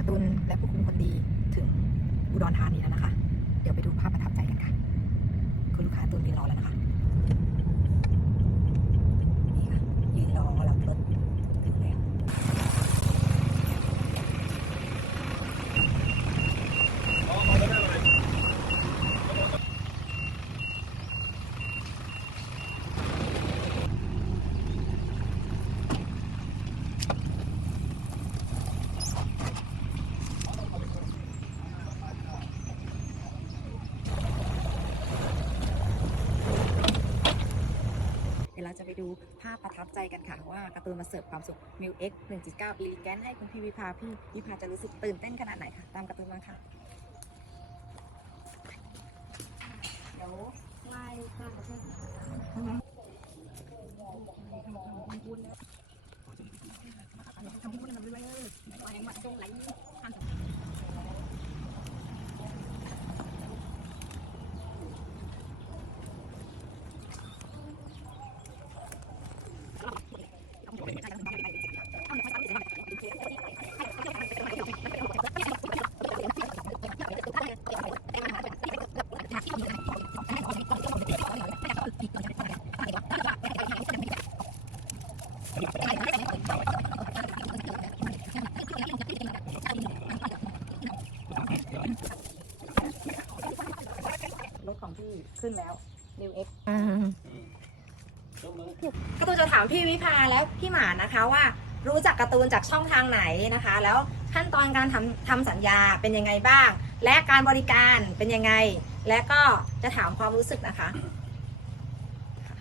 การ์ตูนและผู้คุมคนดีถึงอุดรธานีแล้วนะคะ เดี๋ยวไปดูภาพประทับใจกันค่ะ คุณลูกค้าตูนยืนรอแล้วนะคะนี่ค่ะยืนรอรับรถถึงแล้ว เราจะไปดูภาพประทับใจกันค่ะ ว่าการ์ตูนมาเสิร์ฟความสุขมิวเอ็ก1.9ปีลิแกนให้คุณพี่วิภาพี่วิภาจะรู้สึกตื่นเต้นขนาดไหนคะตามการ์ตูนมาค่ะเดี๋ยวไล่ข้ามประเทศทำบุญทำบุญเลยวันนี้วันจงไหลข้ามรถ ของพี่ขึ้นแล้ว New X การ์ตูนจะถามพี่วิภาและพี่หมานะคะว่า รู้จักการ์ตูนจากช่องทางไหนนะคะ แล้วขั้นตอนการทำทำสัญญาเป็นยังไงบ้าง และการบริการเป็นยังไง และก็จะถามความรู้สึกนะคะค่ะ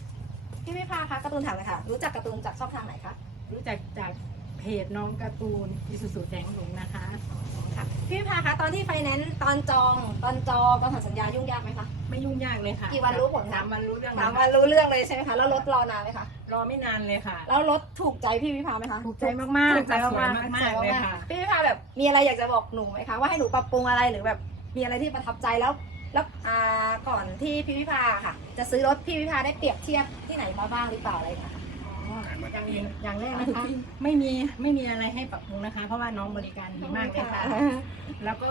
พี่วิภาคะการ์ตูนถามเลยค่ะ รู้จักการ์ตูนจากช่องทางไหนคะ รู้จักจากเพจน้องการ์ตูนอิสุสุแสงหลงนะคะ ค่ะพี่วิภาคะตอนที่ไฟแนนซ์ตอนจองตอนจองตอนทำสัญญายุ่งยากไหมคะ ไม่ยุ่งยากเลยค่ะกี่วันรู้ผลคะ สามวันรู้เรื่องถามเลยว่าค่ะรู้เรื่องเลยใช่ไหมคะ แล้วรถรอนานไหมคะ รอไม่นานเลยค่ะแล้วรถถูกใจพี่วิภาไหมคะถูกใจมากๆถูกใจมากสวยๆมากๆเลยค่ะ พี่วิภาแบบมีอะไรอยากจะบอกหนูไหมคะ ว่าให้หนูปรับปรุงอะไรหรือแบบมีอะไรที่ประทับใจแล้วแล้วอ่าก่อนที่พี่วิภาค่ะ จะซื้อรถพี่วิภาได้เปรียบเทียบที่ไหนมาบ้างหรือเปล่าอะไรอย่างเงี้ยค่ะอย่างอย่างแรกนะคะไม่มีไม่มีอะไรให้ปรับปรุงนะคะ เพราะว่าน้องบริการดีมากเลยค่ะ แล้วก็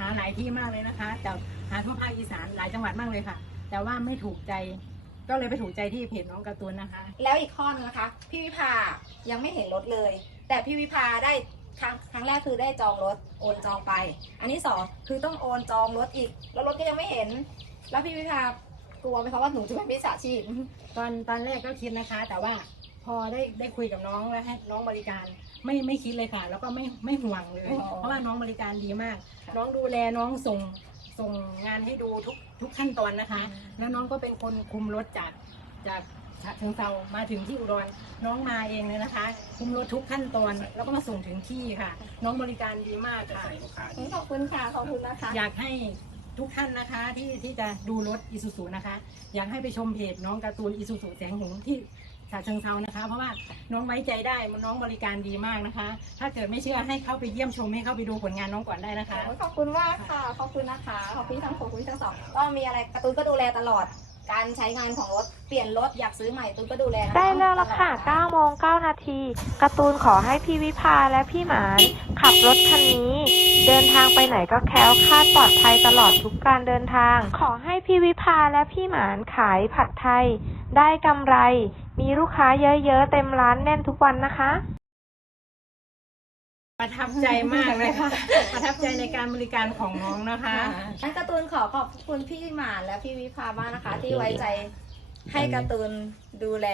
หาหลายที่มากเลยนะคะแต่หาทั่วภาคอีสานหลายจังหวัดมากเลยค่ะ แต่ว่าไม่ถูกใจ ก็เลยไปถูกใจที่เพจน้องการ์ตูนนะคะ แล้วอีกข้อนึงนะคะ พี่วิภายังไม่เห็นรถเลย แต่พี่วิภาได้ครั้งครั้งแรกคือได้จองรถโอนจองไป อันที่สองคือต้องโอนจองรถอีก แล้วรถก็ยังไม่เห็น แล้วพี่วิภากลัวไหมคะว่าหนูจะเป็นมิจฉาชีพ ตอนตอนแรกก็คิดนะคะ แต่ว่า พอได้ได้คุยกับน้องและให้น้องบริการไม่ไม่คิดเลยค่ะ แล้วก็ไม่ไม่ห่วงเลย อ๋อเพราะว่าน้องบริการดีมาก ค่ะน้องดูแลน้องส่งส่งงานให้ดูทุกทุกขั้นตอนนะคะแล้วน้องก็เป็นคนคุมรถจากจากฉะเชิงเซามาถึงที่อุดรน้องมาเองเลยนะคะ คุมรถทุกขั้นตอน แล้วก็มาส่งถึงที่ค่ะ น้องบริการดีมากค่ะ ขอบคุณค่ะ ขอบคุณนะคะ อยากให้ ทุกท่านนะคะ ที่ที่จะดูรถอิซูซูนะคะ อยากให้ไปชมเพจน้องการ์ตูนอิซูซูแสงหงส์ที่ฉะเชิงเซานะคะ เพราะว่าน้องไว้ใจได้น้องบริการดีมากนะคะ ถ้าเกิดไม่เชื่อให้เข้าไปเยี่ยมชมให้เข้าไปดูผลงานน้องก่อนได้นะคะ ขอบคุณมากค่ะ ขอบคุณนะคะ ขอบคุณทั้งขอบคุณทั้งสอง ก็มีอะไรการ์ตูนก็ดูแลตลอด การใช้งานของรถเปลี่ยนรถอยากซื้อใหม่ตูนก็ดูแลนะได้แล้วละค่ะ9โมง9นาทีการ์ตูนขอให้พี่วิภาและพี่หมานขับรถคันนี้ เดินทางไปไหนก็แคล้วคลาดปลอดภัยตลอดทุกการเดินทาง ขอให้พี่วิภาและพี่หมานขายผัดไทย ได้กำไร มีลูกค้าเยอะๆเต็มร้านแน่นทุกวันนะคะ ประทับใจมากเลยค่ะ ประทับใจในการบริการของน้องนะคะงั้นการ์ตูนขอขอบคุณพี่หมานและพี่วิภามากนะคะ ที่ไว้ใจให้การ์ตูนดูแล